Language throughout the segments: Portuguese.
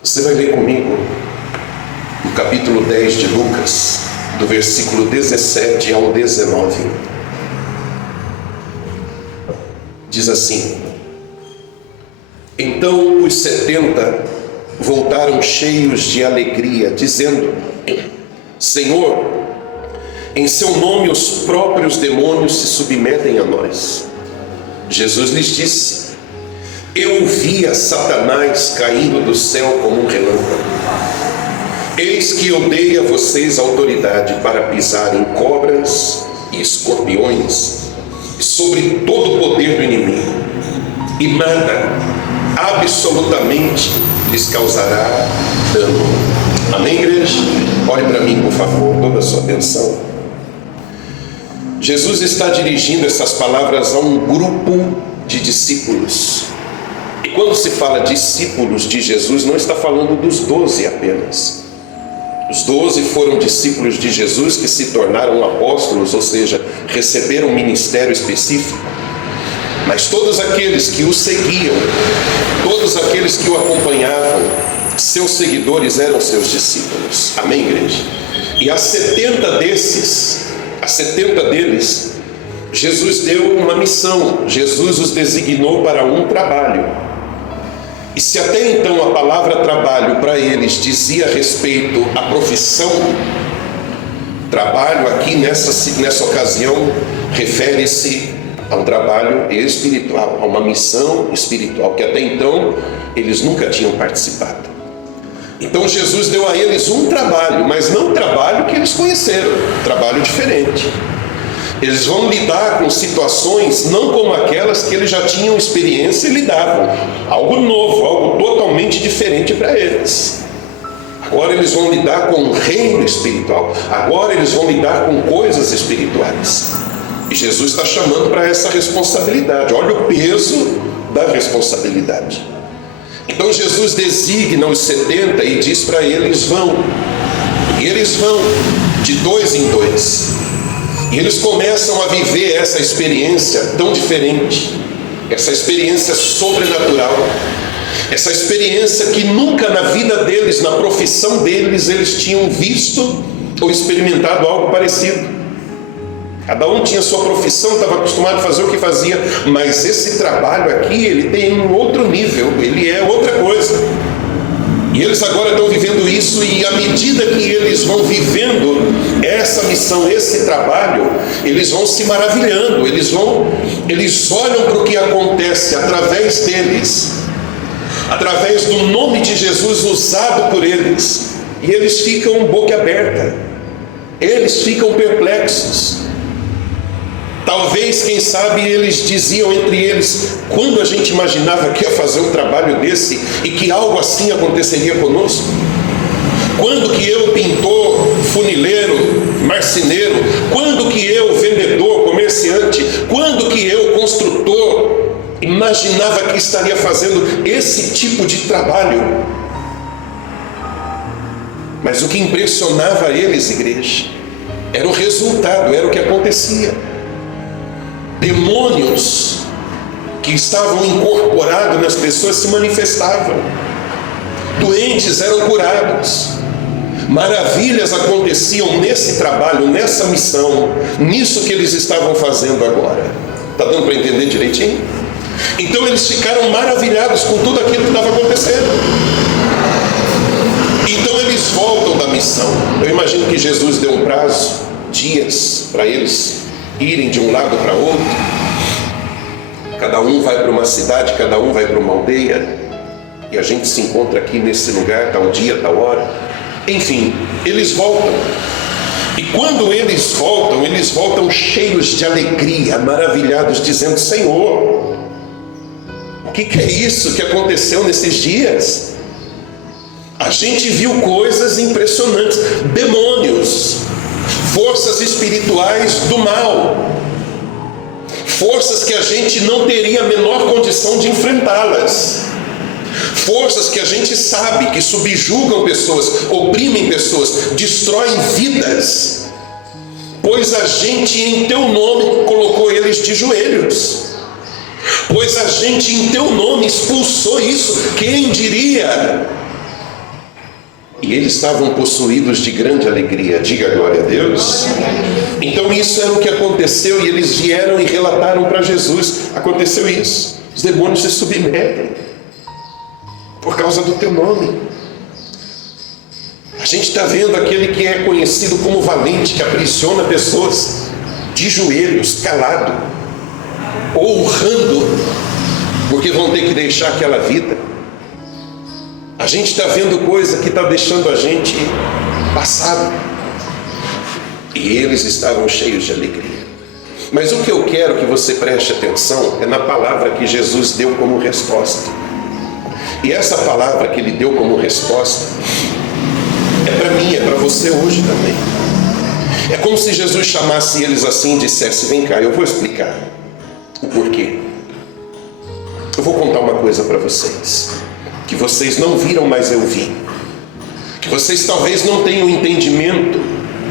Você vai ler comigo no capítulo 10 de Lucas, do versículo 17 ao 19. Diz assim: Então os 70 voltaram cheios de alegria, dizendo: Senhor, em seu nome os próprios demônios se submetem a nós. Jesus lhes disse: Eu via Satanás caindo do céu como um relâmpago. Eis que eu dei a vocês autoridade para pisar em cobras e escorpiões, e sobre todo o poder do inimigo, e nada, absolutamente, lhes causará dano. Amém, igreja? Olhe para mim, por favor, toda a sua atenção. Jesus está dirigindo essas palavras a um grupo de discípulos. E quando se fala discípulos de Jesus, não está falando dos 12 apenas. Os 12 foram discípulos de Jesus que se tornaram apóstolos, ou seja, receberam um ministério específico. Mas todos aqueles que o seguiam, todos aqueles que o acompanhavam, seus seguidores eram seus discípulos. Amém, igreja? E a 70 deles, Jesus deu uma missão. Jesus os designou para um trabalho. E se até então a palavra trabalho para eles dizia respeito à profissão, trabalho aqui nessa ocasião refere-se a um trabalho espiritual, a uma missão espiritual, que até então eles nunca tinham participado. Então Jesus deu a eles um trabalho, mas não o trabalho que eles conheceram, um trabalho diferente. Eles vão lidar com situações não como aquelas que eles já tinham experiência e lidavam. Algo novo, algo totalmente diferente para eles. Agora eles vão lidar com um reino espiritual. Agora eles vão lidar com coisas espirituais. E Jesus está chamando para essa responsabilidade. Olha o peso da responsabilidade. Então Jesus designa os 70 e diz para eles: vão. E eles vão de 2 em 2. E eles começam a viver essa experiência tão diferente, essa experiência sobrenatural, essa experiência que nunca na vida deles, na profissão deles, eles tinham visto ou experimentado algo parecido. Cada um tinha sua profissão, estava acostumado a fazer o que fazia, mas esse trabalho aqui, ele tem um outro nível, ele é outra coisa. E eles agora estão vivendo isso, e à medida que eles vão vivendo essa missão, esse trabalho, eles vão se maravilhando, eles olham para o que acontece através deles, através do nome de Jesus usado por eles, e eles ficam boca aberta, eles ficam perplexos. Talvez, quem sabe, eles diziam entre eles: quando a gente imaginava que ia fazer um trabalho desse e que algo assim aconteceria conosco? Quando que eu, pintor, funileiro, marceneiro, quando que eu, vendedor, comerciante, quando que eu, construtor, imaginava que estaria fazendo esse tipo de trabalho? Mas o que impressionava eles, igreja, era o resultado, era o que acontecia. Demônios que estavam incorporados nas pessoas se manifestavam, doentes eram curados, maravilhas aconteciam nesse trabalho, nessa missão, nisso que eles estavam fazendo agora. Está dando para entender direitinho? Então eles ficaram maravilhados com tudo aquilo que estava acontecendo. Então eles voltam da missão. Eu imagino que Jesus deu um prazo, dias, para eles irem de um lado para outro. Cada um vai para uma cidade, cada um vai para uma aldeia, e a gente se encontra aqui nesse lugar, tal dia, tal hora. Enfim, eles voltam. E quando eles voltam cheios de alegria, maravilhados, dizendo: Senhor, o que é isso que aconteceu nesses dias? A gente viu coisas impressionantes, demônios, forças espirituais do mal, forças que a gente não teria a menor condição de enfrentá-las, forças que a gente sabe que subjugam pessoas, oprimem pessoas, destroem vidas, pois a gente em teu nome colocou eles de joelhos, pois a gente em teu nome expulsou isso. Quem diria E eles estavam possuídos de grande alegria. Diga glória a Deus. Então isso era o que aconteceu, e eles vieram e relataram para Jesus: aconteceu isso, os demônios se submetem por causa do teu nome. A gente está vendo aquele que é conhecido como valente, que aprisiona pessoas de joelhos, calado, ou urrando, porque vão ter que deixar aquela vida. A gente está vendo coisa que está deixando a gente passado. E eles estavam cheios de alegria. Mas o que eu quero que você preste atenção é na palavra que Jesus deu como resposta. E essa palavra que ele deu como resposta é para mim, é para você hoje também. É como se Jesus chamasse eles assim e dissesse: vem cá, eu vou explicar o porquê. Eu vou contar uma coisa para vocês, que vocês não viram, mas eu vi. Que vocês talvez não tenham entendimento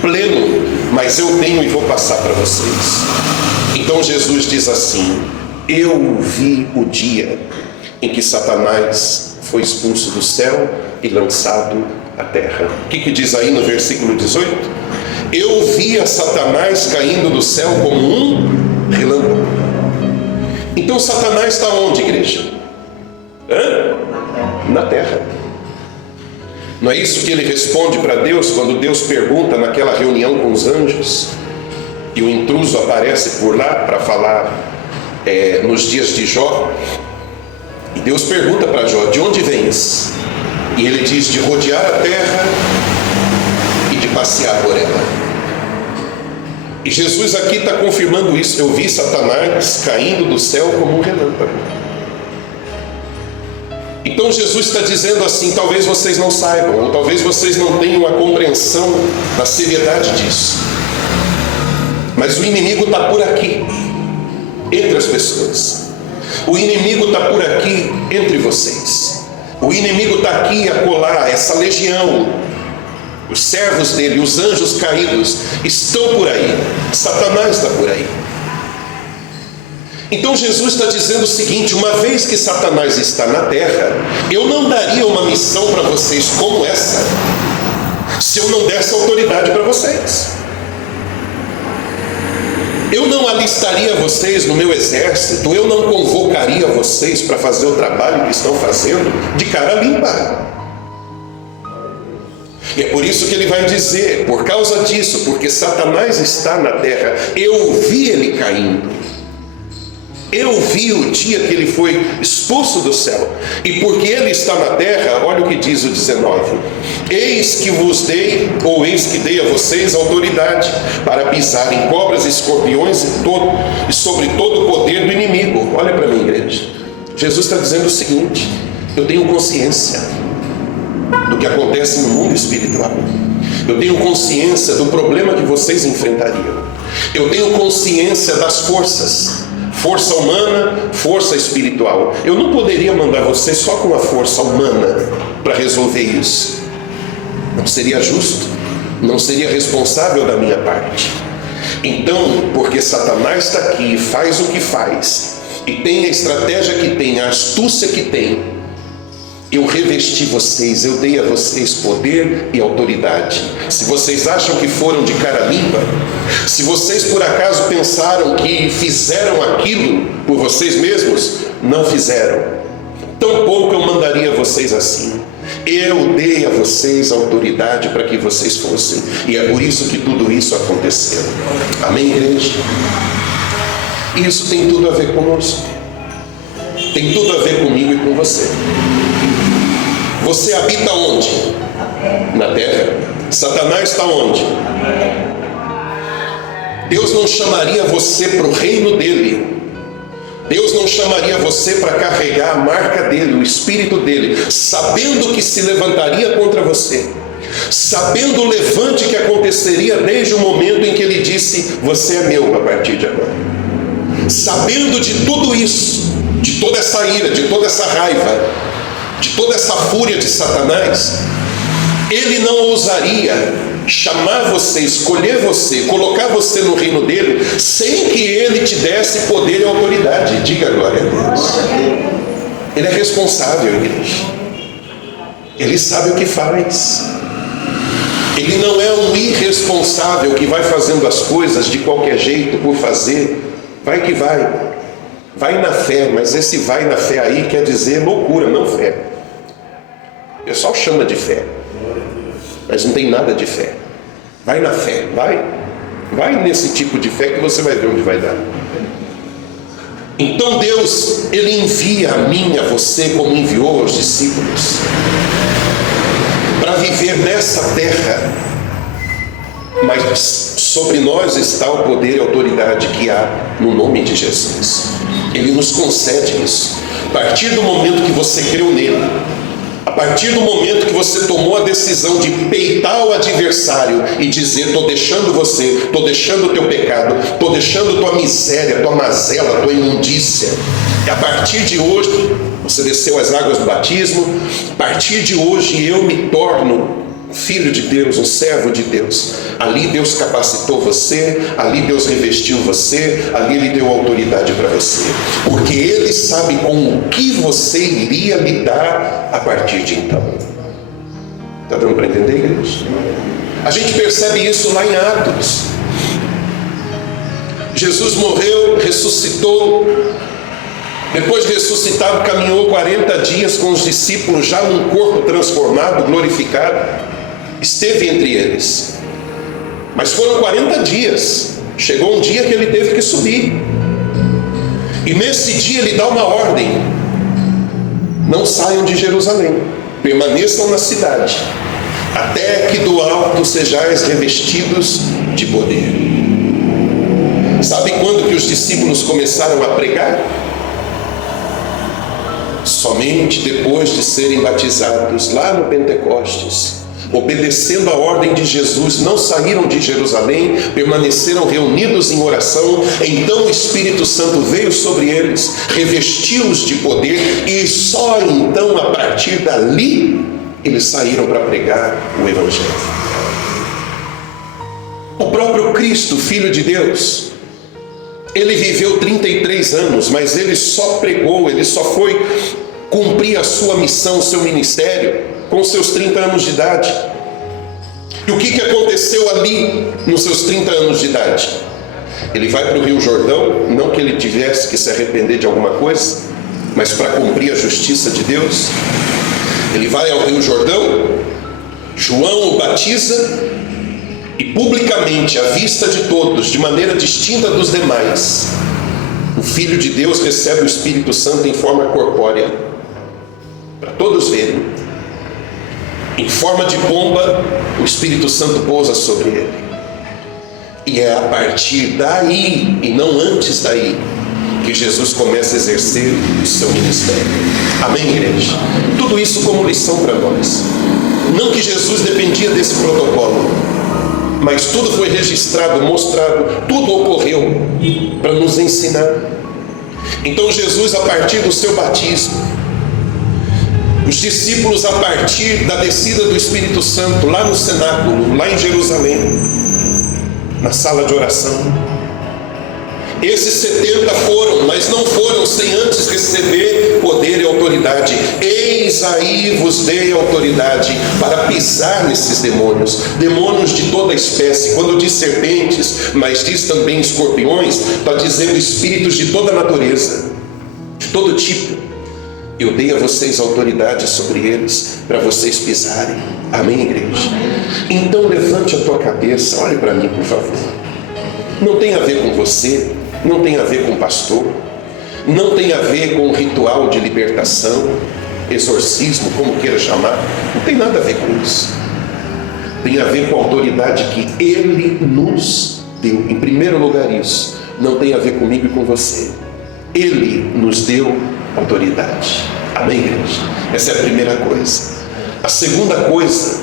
pleno, mas eu tenho e vou passar para vocês. Então Jesus diz assim: eu vi o dia em que Satanás foi expulso do céu e lançado à terra. O que diz aí no versículo 18? Eu vi a Satanás caindo do céu como um relâmpago. Então Satanás está onde, igreja? Na terra. Não é isso que ele responde para Deus quando Deus pergunta naquela reunião com os anjos, e o intruso aparece por lá para falar nos dias de Jó, e Deus pergunta para Jó: de onde vens? E ele diz: de rodear a terra e de passear por ela. E Jesus aqui está confirmando isso: eu vi Satanás caindo do céu como um relâmpago. Então Jesus está dizendo assim: talvez vocês não saibam, ou talvez vocês não tenham a compreensão da seriedade disso, mas o inimigo está por aqui, entre as pessoas. O inimigo está por aqui, entre vocês. O inimigo está aqui a colar, essa legião. Os servos dele, os anjos caídos, estão por aí. Satanás está por aí. Então Jesus está dizendo o seguinte: uma vez que Satanás está na terra, eu não daria uma missão para vocês como essa, se eu não desse autoridade para vocês. Eu não alistaria vocês no meu exército, eu não convocaria vocês para fazer o trabalho que estão fazendo de cara limpa. E é por isso que ele vai dizer: por causa disso, porque Satanás está na terra, eu vi ele caindo. Eu vi o dia que ele foi expulso do céu. E porque ele está na terra, olha o que diz o 19: eis que vos dei, ou eis que dei a vocês autoridade para pisar em cobras, escorpiões e sobre todo o poder do inimigo. Olha para mim, igreja. Jesus está dizendo o seguinte: eu tenho consciência do que acontece no mundo espiritual. Eu tenho consciência do problema que vocês enfrentariam. Eu tenho consciência das forças. Força humana, força espiritual. Eu não poderia mandar você só com a força humana para resolver isso. Não seria justo, não seria responsável da minha parte. Então, porque Satanás está aqui, faz o que faz, e tem a estratégia que tem, a astúcia que tem, eu revesti vocês, eu dei a vocês poder e autoridade. Se vocês acham que foram de cara limpa, se vocês por acaso pensaram que fizeram aquilo por vocês mesmos, não fizeram. Tampouco eu mandaria vocês assim. Eu dei a vocês autoridade para que vocês fossem, e é por isso que tudo isso aconteceu. Amém, igreja? Isso tem tudo a ver conosco, tem tudo a ver comigo e com você. Você habita onde? Na terra. Satanás está onde? Deus não chamaria você para o reino dele. Deus não chamaria você para carregar a marca dele, o espírito dele, sabendo que se levantaria contra você, sabendo o levante que aconteceria desde o momento em que ele disse: você é meu a partir de agora. Sabendo de tudo isso, de toda essa ira, de toda essa raiva, de toda essa fúria de Satanás, ele não ousaria chamar você, escolher você, colocar você no reino dele, sem que ele te desse poder e autoridade. Diga glória a Deus. Ele é responsável, igreja. Ele sabe o que faz. Ele não é um irresponsável que vai fazendo as coisas de qualquer jeito, por fazer. Vai que vai. Vai na fé, mas esse vai na fé aí quer dizer loucura, não fé. O pessoal chama de fé, mas não tem nada de fé. Vai na fé, vai nesse tipo de fé que você vai ver onde vai dar. Então Deus, Ele envia a mim e a você como enviou aos discípulos para viver nessa terra, mas sobre nós está o poder e a autoridade que há no nome de Jesus. Ele nos concede isso. A partir do momento que você creu nele, a partir do momento que você tomou a decisão de peitar o adversário e dizer: estou deixando você, estou deixando o teu pecado, estou deixando tua miséria, tua mazela, tua imundícia, e a partir de hoje você desceu as águas do batismo, a partir de hoje eu me torno filho de Deus, um servo de Deus. Ali Deus capacitou você, ali Deus revestiu você, ali Ele deu autoridade para você, porque Ele sabe com o que você iria lidar a partir de então. Está dando para entender, igreja? A gente percebe isso lá em Atos. Jesus morreu, ressuscitou. Depois de ressuscitado, caminhou 40 dias com os discípulos, já num corpo transformado, glorificado. Esteve entre eles. Mas foram 40 dias. Chegou um dia que ele teve que subir. E nesse dia ele dá uma ordem: não saiam de Jerusalém, permaneçam na cidade, até que do alto sejais revestidos de poder. Sabe quando que os discípulos começaram a pregar? Somente depois de serem batizados lá no Pentecostes, obedecendo a ordem de Jesus, não saíram de Jerusalém, permaneceram reunidos em oração. Então o Espírito Santo veio sobre eles, revestiu-os de poder, e só então, a partir dali, eles saíram para pregar o Evangelho. O próprio Cristo, Filho de Deus, ele viveu 33 anos, mas ele só pregou, ele só foi cumprir a sua missão, o seu ministério, com seus 30 anos de idade. E o que aconteceu ali nos seus 30 anos de idade? Ele vai para o Rio Jordão, não que ele tivesse que se arrepender de alguma coisa, mas para cumprir a justiça de Deus. Ele vai ao Rio Jordão, João o batiza, e publicamente, à vista de todos, de maneira distinta dos demais, o Filho de Deus recebe o Espírito Santo em forma corpórea, para todos verem. Em forma de pomba, o Espírito Santo pousa sobre ele. E é a partir daí, e não antes daí, que Jesus começa a exercer o seu ministério. Amém, igreja? Tudo isso como lição para nós. Não que Jesus dependia desse protocolo, mas tudo foi registrado, mostrado, tudo ocorreu para nos ensinar. Então Jesus, a partir do seu batismo, os discípulos, a partir da descida do Espírito Santo, lá no cenáculo, lá em Jerusalém, na sala de oração, esses 70 foram, mas não foram sem antes receber poder e autoridade. Eis aí vos dei autoridade para pisar nesses demônios, demônios de toda espécie. Quando diz serpentes, mas diz também escorpiões, está dizendo espíritos de toda natureza, de todo tipo. Eu dei a vocês autoridade sobre eles, para vocês pisarem. Amém, igreja? Então levante a tua cabeça, olhe para mim, por favor. Não tem a ver com você, não tem a ver com pastor, não tem a ver com ritual de libertação, exorcismo, como queira chamar. Não tem nada a ver com isso. Tem a ver com a autoridade que Ele nos deu. Em primeiro lugar, isso não tem a ver comigo e com você. Ele nos deu autoridade. Amém, igreja? Essa é a primeira coisa. A segunda coisa,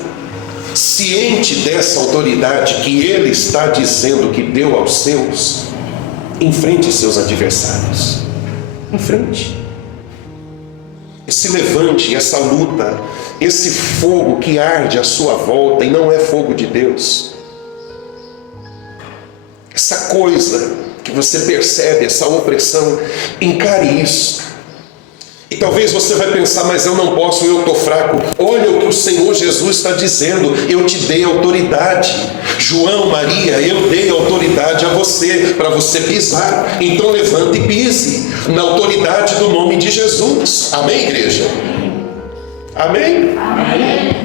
ciente dessa autoridade que Ele está dizendo que deu aos seus, enfrente seus adversários. Enfrente. Esse levante, essa luta, esse fogo que arde à sua volta e não é fogo de Deus. Essa coisa que você percebe, essa opressão, encare isso. E talvez você vai pensar, mas eu não posso, eu estou fraco. Olha o que o Senhor Jesus está dizendo: eu te dei autoridade. João, Maria, eu dei autoridade a você, para você pisar. Então levante e pise, na autoridade do nome de Jesus. Amém, igreja? Amém? Amém.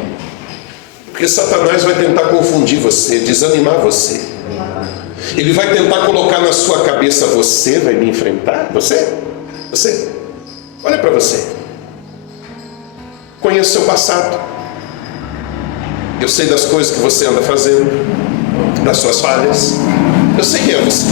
Porque Satanás vai tentar confundir você, desanimar você. Ele vai tentar colocar na sua cabeça: você vai me enfrentar? Você? Olha para você. Conheço seu passado. Eu sei das coisas que você anda fazendo, das suas falhas. Eu sei quem é você.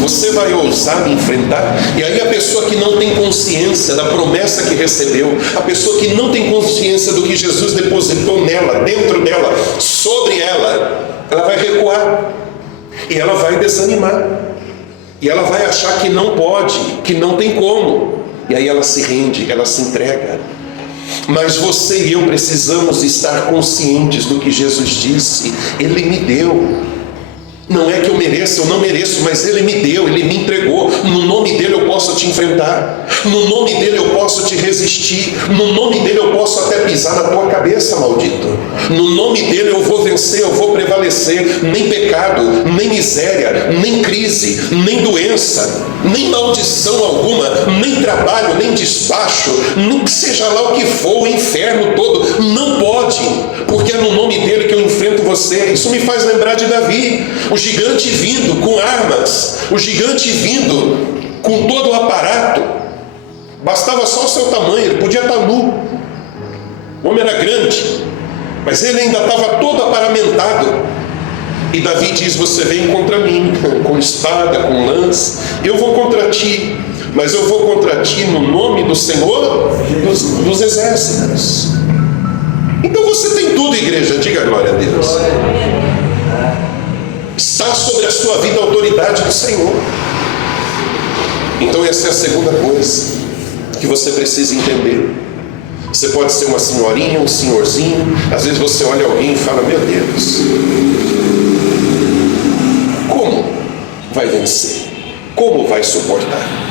Você vai ousar me enfrentar? E aí a pessoa que não tem consciência da promessa que recebeu, a pessoa que não tem consciência do que Jesus depositou nela, dentro dela, sobre ela, ela vai recuar. E ela vai desanimar. E ela vai achar que não pode, que não tem como. E aí ela se rende, ela se entrega. Mas você e eu precisamos estar conscientes do que Jesus disse. Ele me deu. Não é que eu mereça, eu não mereço, mas Ele me deu, Ele me entregou. No nome dEle eu posso te enfrentar. No nome dEle eu posso te resistir. No nome dEle eu posso até pisar na tua cabeça, maldito. No nome dEle eu vou vencer, eu vou prevalecer. Nem pecado, nem miséria, nem crise, nem doença, nem maldição alguma, nem trabalho, nem despacho, nem seja lá o que for, o inferno todo, não pode, porque é no nome dEle que eu enfrento você. Isso me faz lembrar de Davi. O gigante vindo com armas, o gigante vindo com todo o aparato, bastava só o seu tamanho, ele podia estar nu. O homem era grande, mas ele ainda estava todo aparamentado. E Davi diz: você vem contra mim, com espada, com lança, eu vou contra ti, mas eu vou contra ti no nome do Senhor dos exércitos. Então você tem tudo, igreja, diga glória a Deus. Está sobre a sua vida a autoridade do Senhor. Então essa é a segunda coisa que você precisa entender. Você pode ser uma senhorinha, um senhorzinho. Às vezes você olha alguém e fala: meu Deus, como vai vencer? Como vai suportar?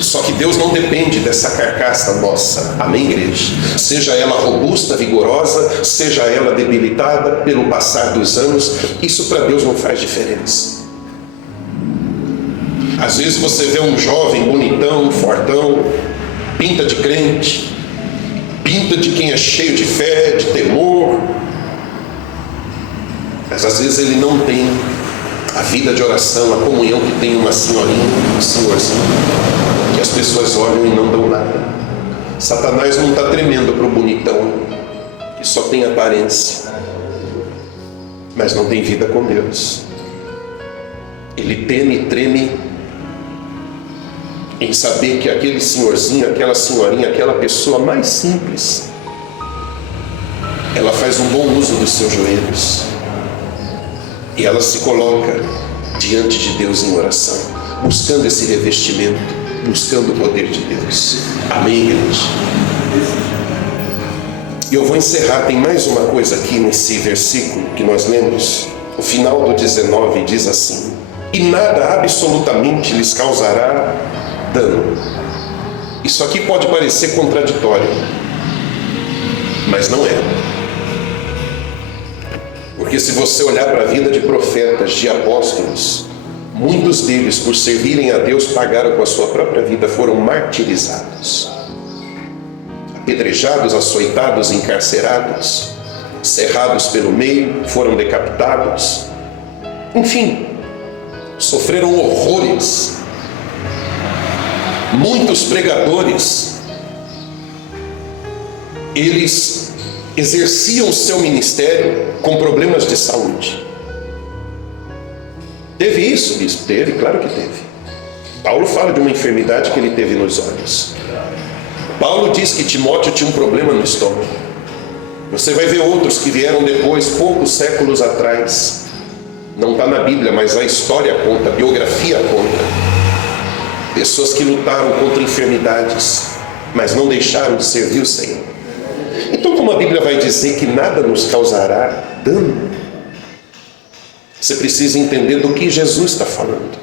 Só que Deus não depende dessa carcaça nossa. Amém, igreja? Seja ela robusta, vigorosa, seja ela debilitada pelo passar dos anos, isso para Deus não faz diferença. Às vezes você vê um jovem bonitão, fortão, pinta de crente, pinta de quem é cheio de fé, de temor, mas às vezes ele não tem a vida de oração, a comunhão que tem uma senhorinha, um senhorzinho, que as pessoas olham e não dão nada. Satanás não está tremendo para o bonitão, que só tem aparência, mas não tem vida com Deus. Ele teme e treme em saber que aquele senhorzinho, aquela senhorinha, aquela pessoa mais simples, ela faz um bom uso dos seus joelhos e ela se coloca diante de Deus em oração, buscando esse revestimento, buscando o poder de Deus. Amém, igreja? E eu vou encerrar. Tem mais uma coisa aqui nesse versículo que nós lemos. O final do 19 diz assim: e nada absolutamente lhes causará dano. Isso aqui pode parecer contraditório, mas não é. Porque se você olhar para a vida de profetas, de apóstolos, muitos deles, por servirem a Deus, pagaram com a sua própria vida, foram martirizados, apedrejados, açoitados, encarcerados, cerrados pelo meio, foram decapitados, enfim, sofreram horrores. Muitos pregadores, eles exerciam o seu ministério com problemas de saúde. Teve isso, bispo? Teve, claro que teve. Paulo fala de uma enfermidade que ele teve nos olhos. Paulo diz que Timóteo tinha um problema no estômago. Você vai ver outros que vieram depois, poucos séculos atrás. Não está na Bíblia, mas a história conta, a biografia conta. Pessoas que lutaram contra enfermidades, mas não deixaram de servir o Senhor. Então, como a Bíblia vai dizer que nada nos causará dano, você precisa entender do que Jesus está falando.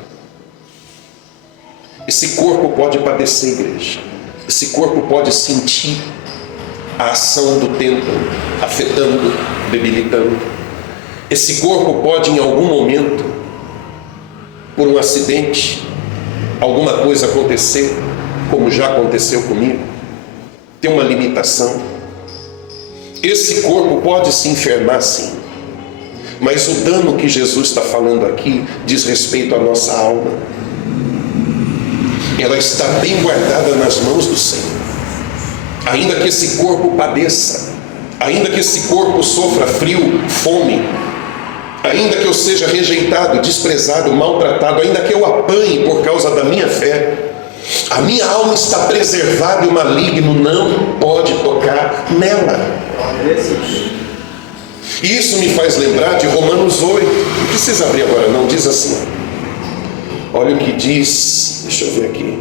Esse corpo pode padecer, igreja. Esse corpo pode sentir a ação do tempo, afetando, debilitando. Esse corpo pode, em algum momento, por um acidente, alguma coisa acontecer, como já aconteceu comigo, ter uma limitação. Esse corpo pode se enfermar, sim. Mas o dano que Jesus está falando aqui diz respeito à nossa alma. Ela está bem guardada nas mãos do Senhor. Ainda que esse corpo padeça, ainda que esse corpo sofra frio, fome, ainda que eu seja rejeitado, desprezado, maltratado, ainda que eu apanhe por causa da minha fé, a minha alma está preservada e o maligno não pode tocar nela. Isso me faz lembrar de Romanos 8. Não precisa abrir agora não, diz assim. Olha o que diz, deixa eu ver aqui.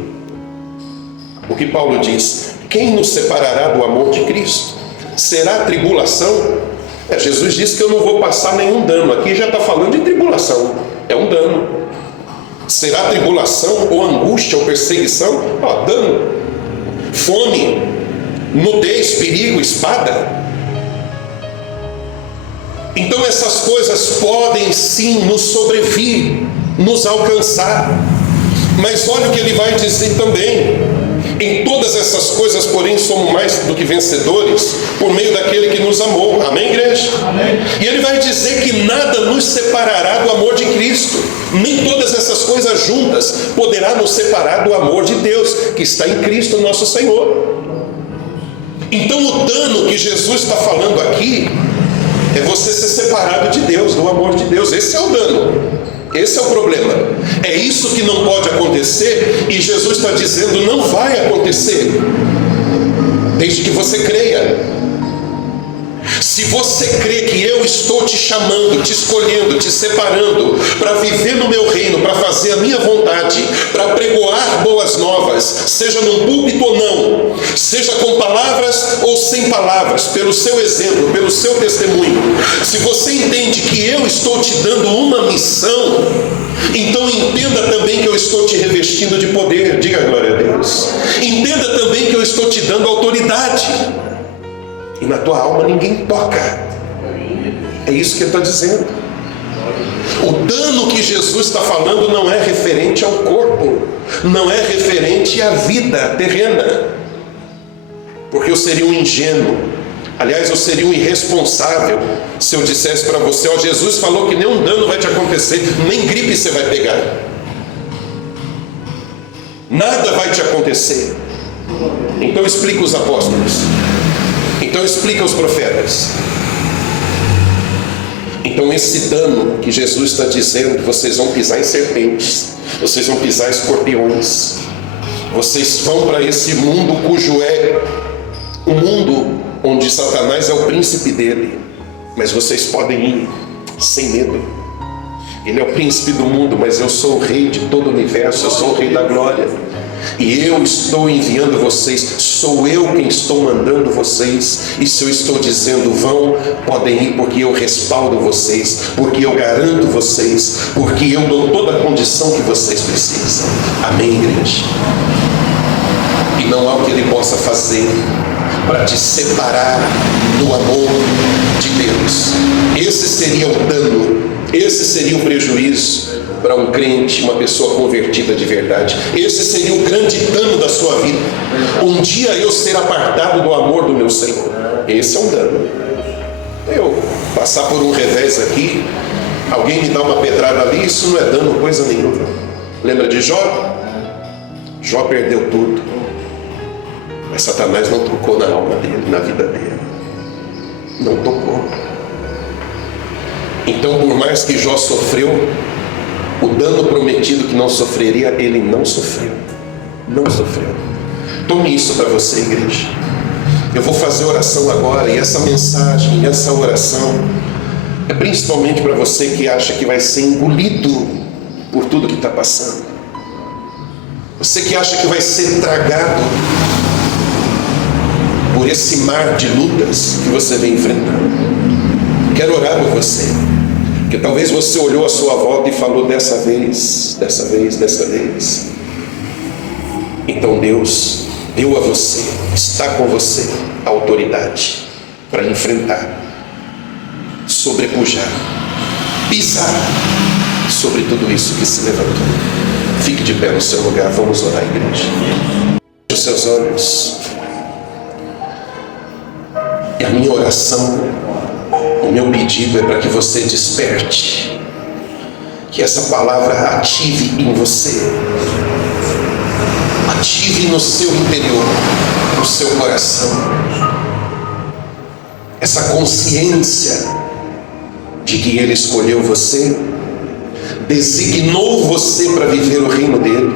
O que Paulo diz: quem nos separará do amor de Cristo? Será a tribulação? Jesus disse que eu não vou passar nenhum dano. Aqui já está falando de tribulação. É um dano. Será tribulação, ou angústia, ou perseguição? Dano. Fome, nudez, perigo, espada. Então essas coisas podem sim nos sobrevir, nos alcançar. Mas olha o que ele vai dizer também. Em todas essas coisas, porém, somos mais do que vencedores por meio daquele que nos amou. Amém, igreja? Amém. E ele vai dizer que nada nos separará do amor de Cristo. Nem todas essas coisas juntas poderá nos separar do amor de Deus, que está em Cristo nosso Senhor. Então o dano que Jesus está falando aqui é você ser separado de Deus, do amor de Deus. Esse é o dano. Esse é o problema. É isso que não pode acontecer, e Jesus está dizendo: não vai acontecer, desde que você creia. Se você crê que eu estou te chamando, te escolhendo, te separando para viver no meu reino, para fazer a minha vontade, para pregoar boas novas, seja num púlpito ou não, seja com palavras ou sem palavras, pelo seu exemplo, pelo seu testemunho, se você entende que eu estou te dando uma missão, então entenda também que eu estou te revestindo de poder. Diga glória a Deus. Entenda também que eu estou te dando autoridade. E na tua alma ninguém toca. É isso que ele está dizendo. O dano que Jesus está falando não é referente ao corpo, não é referente à vida terrena, porque eu seria um ingênuo, aliás, eu seria um irresponsável se eu dissesse para você: Jesus falou que nenhum dano vai te acontecer, nem gripe você vai pegar, nada vai te acontecer. Então explica os apóstolos, então explica os profetas. Então esse dano que Jesus está dizendo: vocês vão pisar em serpentes, vocês vão pisar em escorpiões, vocês vão para esse mundo cujo é o mundo onde Satanás é o príncipe dele, mas vocês podem ir sem medo. Ele é o príncipe do mundo, mas eu sou o rei de todo o universo, eu sou o rei da glória. E eu estou enviando vocês, sou eu quem estou mandando vocês. E se eu estou dizendo vão, podem ir, porque eu respaldo vocês, porque eu garanto vocês, porque eu dou toda a condição que vocês precisam. Amém, igreja? E não há o que ele possa fazer para te separar do amor de Deus. Esse seria o dano, esse seria o prejuízo para um crente, uma pessoa convertida de verdade. Esse seria o grande dano da sua vida. Um dia eu ser apartado do amor do meu Senhor. Esse é um dano. Eu passar por um revés aqui, alguém me dá uma pedrada ali, isso não é dano coisa nenhuma. Lembra de Jó? Jó perdeu tudo, mas Satanás não tocou na alma dele, na vida dele. Não tocou. Então, por mais que Jó sofreu, o dano prometido que não sofreria, ele não sofreu. Não sofreu. Tome isso para você, igreja. Eu vou fazer oração agora, e essa mensagem, essa oração é principalmente para você que acha que vai ser engolido por tudo que está passando. Você que acha que vai ser tragado por esse mar de lutas que você vem enfrentando. Quero orar por você, porque talvez você olhou à sua volta e falou: dessa vez, Então Deus deu a você, está com você, a autoridade para enfrentar, sobrepujar, pisar sobre tudo isso que se levantou. Fique de pé no seu lugar, vamos orar, igreja. Os seus olhos. E a minha oração, o meu pedido é para que você desperte, que essa palavra ative em você, ative no seu interior, no seu coração, essa consciência de que Ele escolheu você, designou você para viver o reino dele,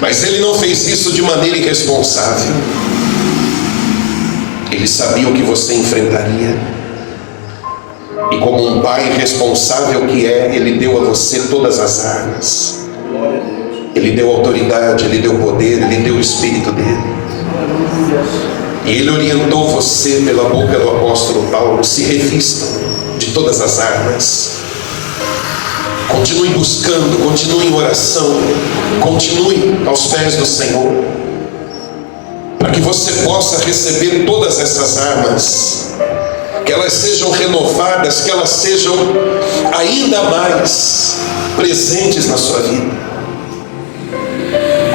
mas Ele não fez isso de maneira irresponsável. Ele sabia o que você enfrentaria, e como um pai responsável que é, Ele deu a você todas as armas. Ele deu autoridade, Ele deu poder, Ele deu o Espírito dele. E Ele orientou você pela boca do apóstolo Paulo: se revistam de todas as armas. Continue buscando, continue em oração, continue aos pés do Senhor, para que você possa receber todas essas armas, que elas sejam renovadas, que elas sejam ainda mais presentes na sua vida.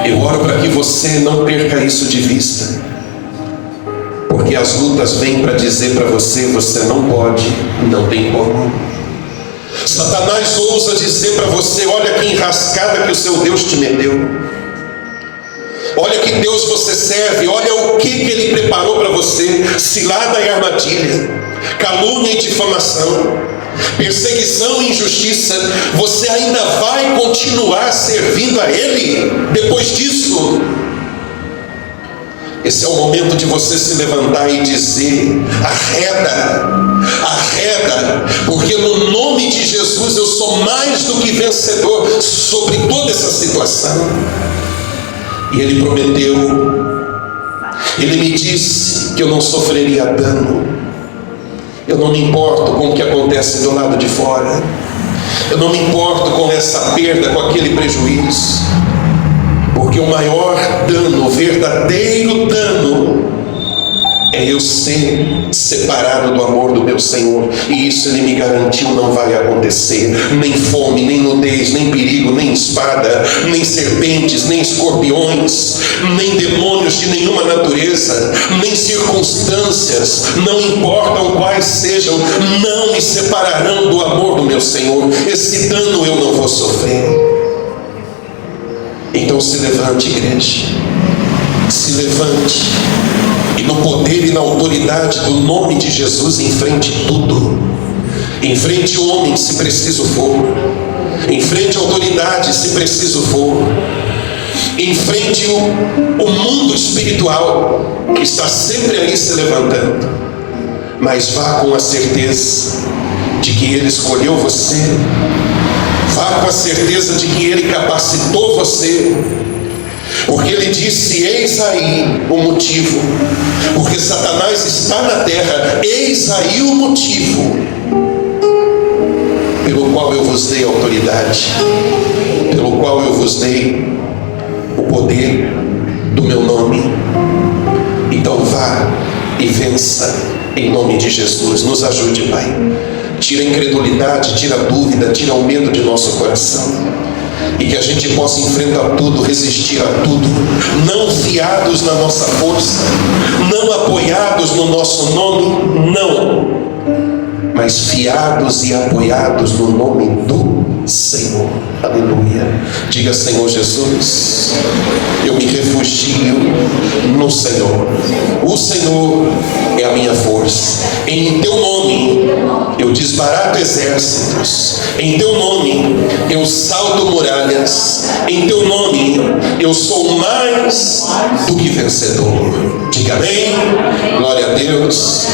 Eu oro para que você não perca isso de vista, porque as lutas vêm para dizer para você: você não pode, não tem como. Satanás ousa dizer para você: olha que enrascada que o seu Deus te meteu, olha que Deus você serve, olha o que Ele preparou para você: cilada e armadilha, calúnia e difamação, perseguição e injustiça. Você ainda vai continuar servindo a Ele depois disso? Esse é o momento de você se levantar e dizer: arreda, arreda, porque no nome de Jesus eu sou mais do que vencedor sobre toda essa situação. E Ele prometeu, Ele me disse que eu não sofreria dano. Eu não me importo com o que acontece do lado de fora, eu não me importo com essa perda, com aquele prejuízo, porque o maior dano, o verdadeiro dano, é eu ser separado do amor do meu Senhor. E isso Ele me garantiu não vai acontecer. Nem fome, nem nudez, nem perigo, nem espada, nem serpentes, nem escorpiões, nem demônios de nenhuma natureza, nem circunstâncias, não importam quais sejam, não me separarão do amor do meu Senhor. Esse dano eu não vou sofrer. Então se levante, igreja, se levante, e no poder e na autoridade do nome de Jesus enfrente tudo. Enfrente o homem se preciso for, enfrente a autoridade se preciso for, enfrente o mundo espiritual que está sempre aí se levantando, mas vá com a certeza de que Ele escolheu você. Vá com a certeza de que Ele capacitou você, porque Ele disse: eis aí o motivo, porque Satanás está na terra, eis aí o motivo pelo qual eu vos dei autoridade, pelo qual eu vos dei o poder do meu nome. Então vá e vença em nome de Jesus. Nos ajude, Pai. Tira a incredulidade, tira a dúvida, tira o medo de nosso coração, e que a gente possa enfrentar tudo, resistir a tudo, não fiados na nossa força, não apoiados no nosso nome, não, mas fiados e apoiados no nome do Senhor. Aleluia. Diga: Senhor Jesus, eu me refugio no Senhor. O Senhor é a minha força. Em Teu nome eu desbarato exércitos. Em Teu nome eu salto muralhas. Em Teu nome eu sou mais do que vencedor. Diga amém. Glória a Deus.